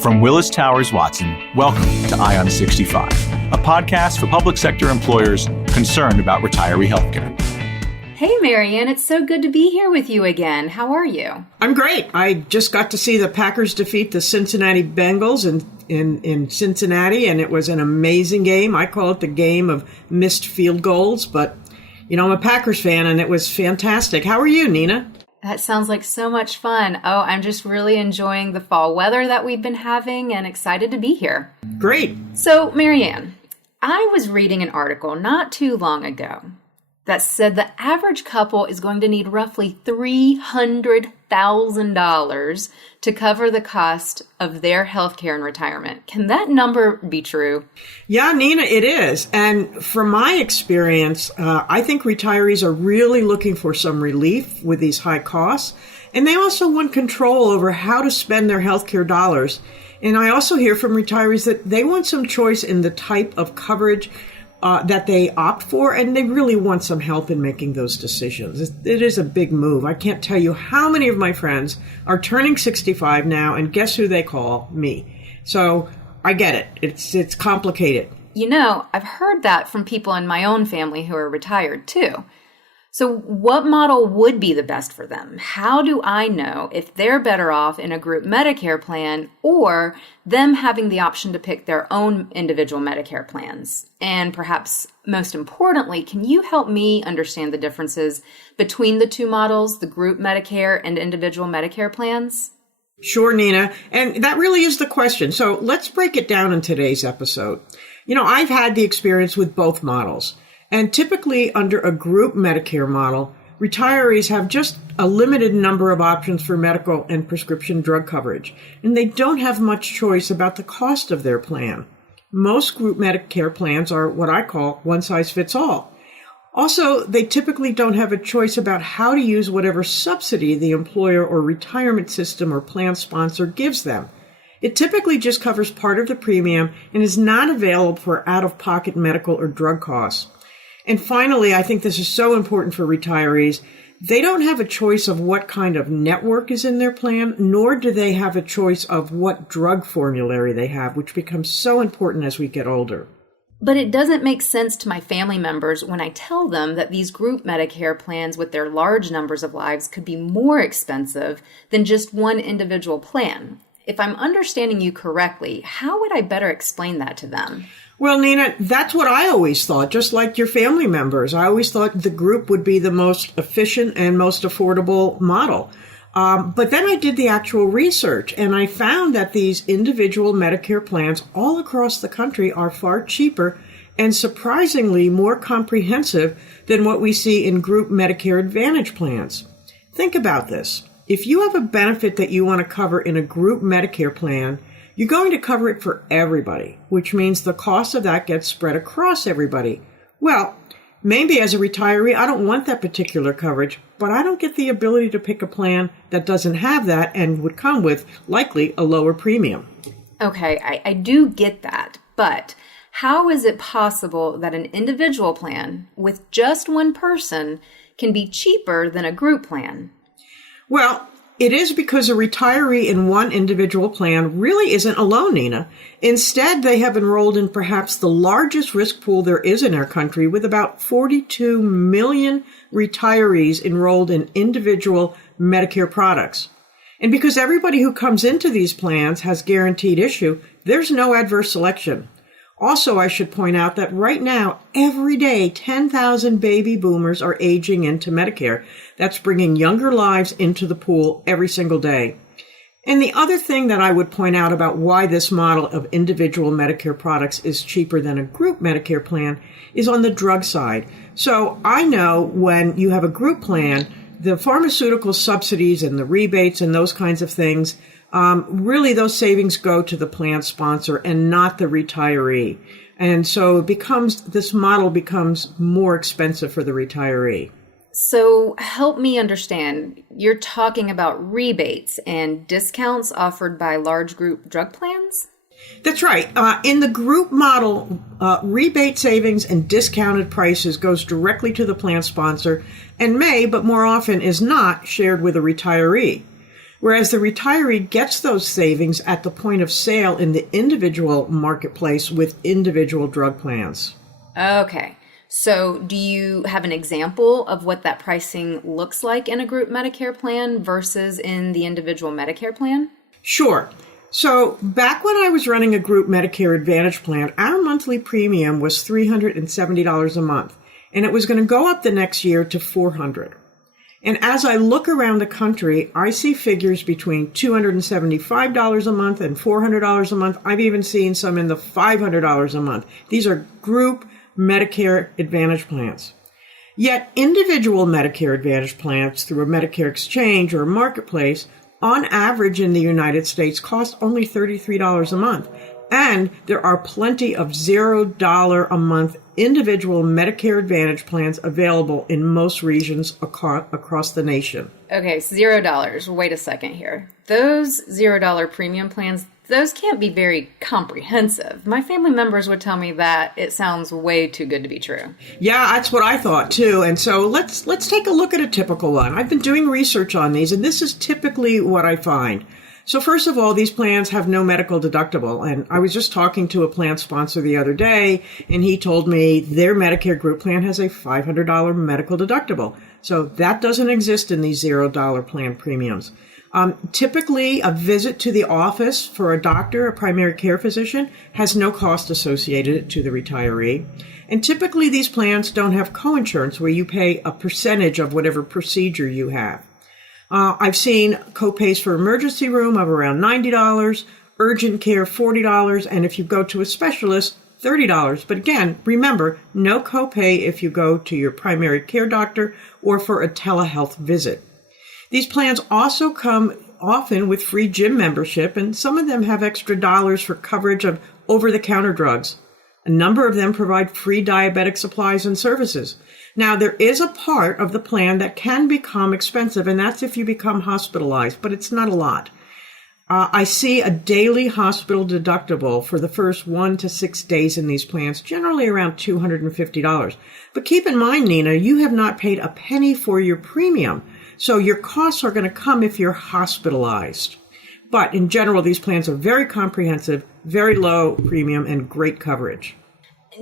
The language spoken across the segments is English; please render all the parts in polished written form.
From Willis Towers Watson, welcome to Ion 65, a podcast for public sector employers concerned about retiree healthcare. Hey, Marianne, it's so good to be here with you again. How are you? I'm great. I just got to see the Packers defeat the Cincinnati Bengals in Cincinnati, and it was an amazing game. I call it the game of missed field goals, but, you know, I'm a Packers fan, and it was fantastic. How are you, Nina? That sounds like so much fun. Oh, I'm just really enjoying the fall weather that we've been having and excited to be here. Great. So, Marianne, I was reading an article not too long ago that said the average couple is going to need roughly $300,000 to cover the cost of their health care in retirement. Can that number be true? Yeah, Nina, it is. And from my experience, I think retirees are really looking for some relief with these high costs. And they also want control over how to spend their health care dollars. And I also hear from retirees that they want some choice in the type of coverage that they opt for, and they really want some help in making those decisions. It is a big move. I can't tell you how many of my friends are turning 65 now, and guess who they call? Me. So I get it. It's complicated. You know, I've heard that from people in my own family who are retired too. So what model would be the best for them? How do I know if they're better off in a group Medicare plan or them having the option to pick their own individual Medicare plans? And perhaps most importantly, can you help me understand the differences between the two models, the group Medicare and individual Medicare plans? Sure, Nina. And that really is the question. So let's break it down in today's episode. You know, I've had the experience with both models. And typically under a group Medicare model, retirees have just a limited number of options for medical and prescription drug coverage, and they don't have much choice about the cost of their plan. Most group Medicare plans are what I call one size fits all. Also, they typically don't have a choice about how to use whatever subsidy the employer or retirement system or plan sponsor gives them. It typically just covers part of the premium and is not available for out-of-pocket medical or drug costs. And finally, I think this is so important for retirees. They don't have a choice of what kind of network is in their plan, nor do they have a choice of what drug formulary they have, which becomes so important as we get older. But it doesn't make sense to my family members when I tell them that these group Medicare plans with their large numbers of lives could be more expensive than just one individual plan. If I'm understanding you correctly, how would I better explain that to them? Well, Nina, that's what I always thought, just like your family members. I always thought the group would be the most efficient and most affordable model. But then I did the actual research, and I found that these individual Medicare plans all across the country are far cheaper and surprisingly more comprehensive than what we see in group Medicare Advantage plans. Think about this. If you have a benefit that you want to cover in a group Medicare plan, you're going to cover it for everybody, which means the cost of that gets spread across everybody. Well, maybe as a retiree, I don't want that particular coverage, but I don't get the ability to pick a plan that doesn't have that and would come with likely a lower premium. Okay, I do get that, but how is it possible that an individual plan with just one person can be cheaper than a group plan? Well, it is because a retiree in one individual plan really isn't alone, Nina. Instead, they have enrolled in perhaps the largest risk pool there is in our country, with about 42 million retirees enrolled in individual Medicare products. And because everybody who comes into these plans has guaranteed issue, there's no adverse selection. Also, I should point out that right now, every day, 10,000 baby boomers are aging into Medicare. That's bringing younger lives into the pool every single day. And the other thing that I would point out about why this model of individual Medicare products is cheaper than a group Medicare plan is on the drug side. So I know when you have a group plan, the pharmaceutical subsidies and the rebates and those kinds of things, really those savings go to the plan sponsor and not the retiree. And so this model becomes more expensive for the retiree. So help me understand, you're talking about rebates and discounts offered by large group drug plans? That's right. In the group model, rebate savings and discounted prices goes directly to the plan sponsor and may, but more often is not, shared with a retiree. whereas the retiree gets those savings at the point of sale in the individual marketplace with individual drug plans. Okay. So do you have an example of what that pricing looks like in a group Medicare plan versus in the individual Medicare plan? Sure. So back when I was running a group Medicare Advantage plan, our monthly premium was $370 a month, and it was going to go up the next year to $400. And as I look around the country, I see figures between $275 a month and $400 a month. I've even seen some in the $500 a month. These are group Medicare Advantage plans. Yet individual Medicare Advantage plans through a Medicare exchange or a marketplace on average in the United States cost only $33 a month. And there are plenty of $0 a month individual Medicare Advantage plans available in most regions across the nation. Okay, $0. Wait a second here. Those $0 premium plans, those can't be very comprehensive. My family members would tell me that it sounds way too good to be true. Yeah, that's what I thought too. And so let's take a look at a typical one. I've been doing research on these, and this is typically what I find. So first of all, these plans have no medical deductible. And I was just talking to a plan sponsor the other day, and he told me their Medicare group plan has a $500 medical deductible. So that doesn't exist in these $0 plan premiums. Typically, a visit to the office for a doctor, a primary care physician, has no cost associated to the retiree. And typically, these plans don't have coinsurance where you pay a percentage of whatever procedure you have. I've seen copays for emergency room of around $90, urgent care $40, and if you go to a specialist, $30. But again, remember, no copay if you go to your primary care doctor or for a telehealth visit. These plans also come often with free gym membership, and some of them have extra dollars for coverage of over-the-counter drugs. A number of them provide free diabetic supplies and services. Now, there is a part of the plan that can become expensive, and that's if you become hospitalized, but it's not a lot. I see a daily hospital deductible for the first 1 to 6 days in these plans, generally around $250. But keep in mind, Nina, you have not paid a penny for your premium, so your costs are going to come if you're hospitalized. But in general, these plans are very comprehensive, very low premium, and great coverage.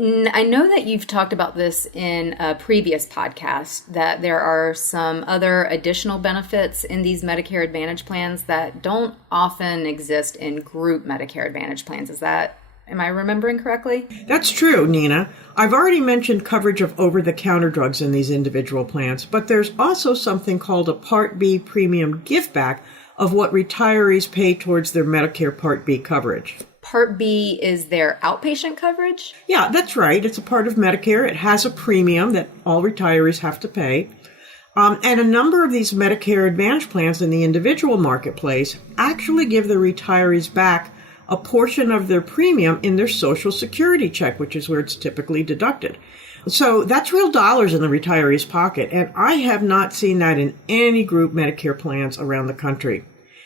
I know that you've talked about this in a previous podcast, that there are some other additional benefits in these Medicare Advantage plans that don't often exist in group Medicare Advantage plans. Am I remembering correctly? That's true, Nina. I've already mentioned coverage of over-the-counter drugs in these individual plans, but there's also something called a Part B premium giveback of what retirees pay towards their Medicare Part B coverage. Part B is their outpatient coverage? Yeah, that's right. It's a part of Medicare. It has a premium that all retirees have to pay. And a number of these Medicare Advantage plans in the individual marketplace actually give the retirees back a portion of their premium in their Social Security check, which is where it's typically deducted. So that's real dollars in the retiree's pocket, and I have not seen that in any group Medicare plans around the country.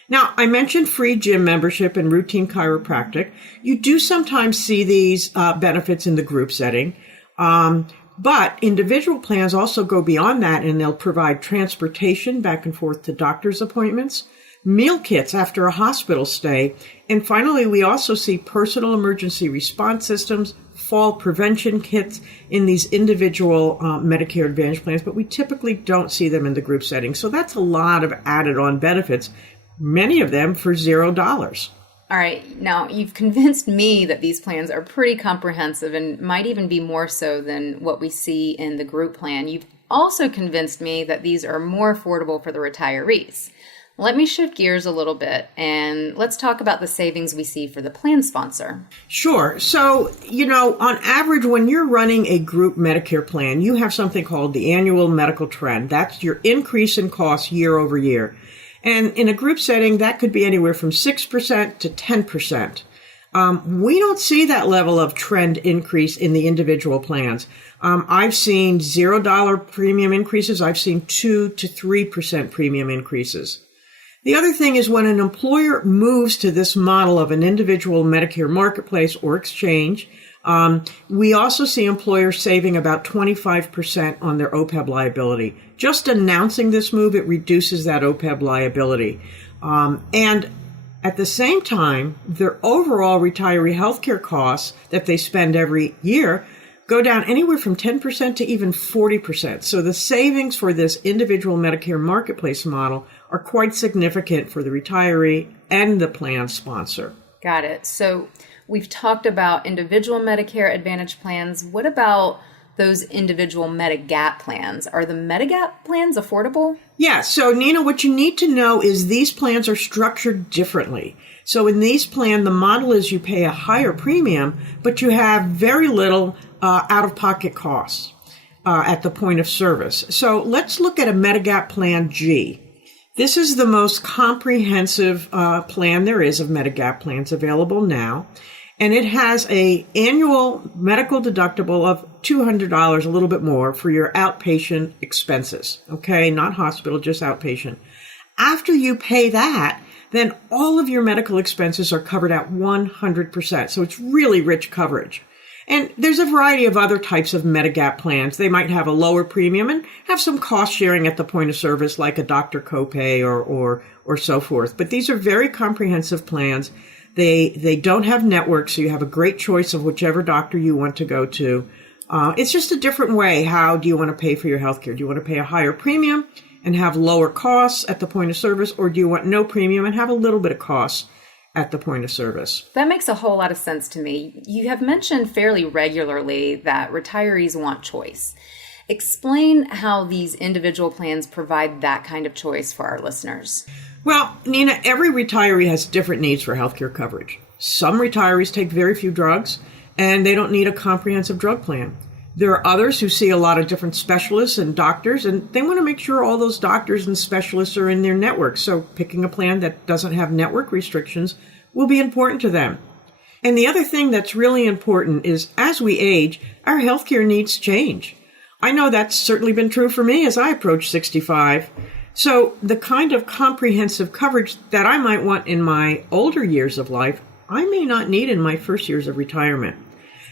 Now, I mentioned free gym membership and routine chiropractic. You do sometimes see these benefits in the group setting, but individual plans also go beyond that, and they'll provide transportation back and forth to doctor's appointments, meal kits after a hospital stay, and finally, we also see personal emergency response systems, fall prevention kits in these individual Medicare Advantage plans, but we typically don't see them in the group setting. So that's a lot of added on benefits, many of them for $0. All right. Now, you've convinced me that these plans are pretty comprehensive and might even be more so than what we see in the group plan. You've also convinced me that these are more affordable for the retirees. Let me shift gears a little bit and let's talk about the savings we see for the plan sponsor. Sure. So, on average, when you're running a group Medicare plan, you have something called the annual medical trend. That's your increase in costs year over year. And in a group setting, that could be anywhere from 6% to 10%. We don't see that level of trend increase in the individual plans. I've seen $0 premium increases. I've seen 2 to 3% premium increases. The other thing is when an employer moves to this model of an individual Medicare marketplace or exchange, We also see employers saving about 25% on their OPEB liability. Just announcing this move, it reduces that OPEB liability. And at the same time, their overall retiree healthcare costs that they spend every year go down anywhere from 10% to even 40%. So the savings for this individual Medicare marketplace model are quite significant for the retiree and the plan sponsor. Got it. So we've talked about individual Medicare Advantage plans. What about those individual Medigap plans? Are the Medigap plans affordable? Yeah. So, Nina, what you need to know is these plans are structured differently. So in these plans, the model is you pay a higher premium, but you have very little out-of-pocket costs at the point of service. So let's look at a Medigap Plan G. This is the most comprehensive plan there is of Medigap plans available now. And it has an annual medical deductible of $200, a little bit more, for your outpatient expenses. Okay, not hospital, just outpatient. After you pay that, then all of your medical expenses are covered at 100%. So it's really rich coverage. And there's a variety of other types of Medigap plans. They might have a lower premium and have some cost sharing at the point of service, like a doctor copay or so forth. But these are very comprehensive plans. They don't have networks, so you have a great choice of whichever doctor you want to go to. It's just a different way. How do you want to pay for your healthcare? Do you want to pay a higher premium and have lower costs at the point of service, or do you want no premium and have a little bit of costs at the point of service? That makes a whole lot of sense to me. You have mentioned fairly regularly that retirees want choice. Explain how these individual plans provide that kind of choice for our listeners. Well, Nina, every retiree has different needs for healthcare coverage. Some retirees take very few drugs, and they don't need a comprehensive drug plan. There are others who see a lot of different specialists and doctors, and they want to make sure all those doctors and specialists are in their network. So picking a plan that doesn't have network restrictions will be important to them. And the other thing that's really important is as we age, our healthcare needs change. I know that's certainly been true for me as I approach 65. So the kind of comprehensive coverage that I might want in my older years of life, I may not need in my first years of retirement.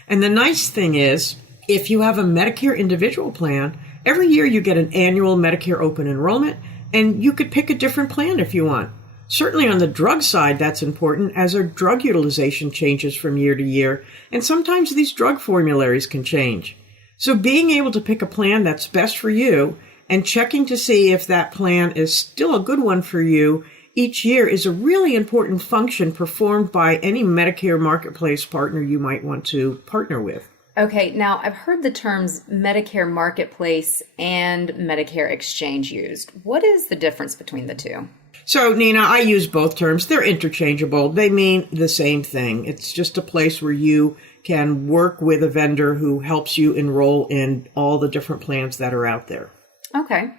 And the nice thing is, if you have a Medicare individual plan, every year you get an annual Medicare open enrollment, and you could pick a different plan if you want. Certainly on the drug side, that's important, as our drug utilization changes from year to year, and sometimes these drug formularies can change. So being able to pick a plan that's best for you and checking to see if that plan is still a good one for you each year is a really important function performed by any Medicare marketplace partner you might want to partner with. Okay, now I've heard the terms Medicare Marketplace and Medicare Exchange used. What is the difference between the two? So, Nina, I use both terms. They're interchangeable. They mean the same thing. It's just a place where you can work with a vendor who helps you enroll in all the different plans that are out there. Okay,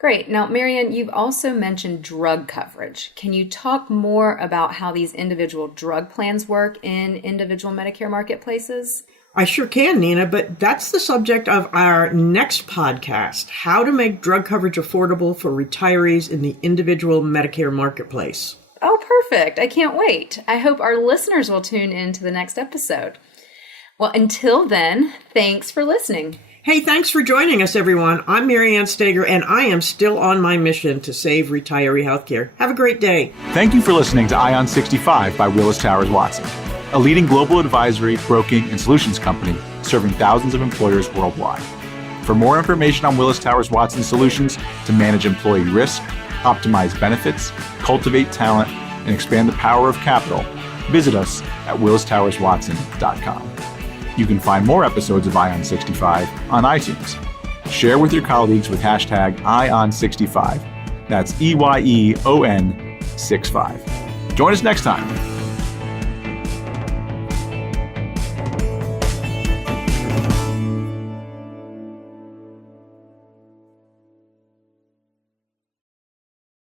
great. Now, Marianne, you've also mentioned drug coverage. Can you talk more about how these individual drug plans work in individual Medicare marketplaces? I sure can, Nina, but that's the subject of our next podcast, how to make drug coverage affordable for retirees in the individual Medicare marketplace. Oh, perfect. I can't wait. I hope our listeners will tune in to the next episode. Well, until then, thanks for listening. Hey, thanks for joining us, everyone. I'm Marianne Stager, and I am still on my mission to save retiree healthcare. Have a great day. Thank you for listening to Ion 65 by Willis Towers Watson, a leading global advisory, broking, and solutions company serving thousands of employers worldwide. For more information on Willis Towers Watson solutions to manage employee risk, optimize benefits, cultivate talent, and expand the power of capital, visit us at willistowerswatson.com. You can find more episodes of Ion 65 on iTunes. Share with your colleagues with hashtag Ion65. That's EYEON 65. Join us next time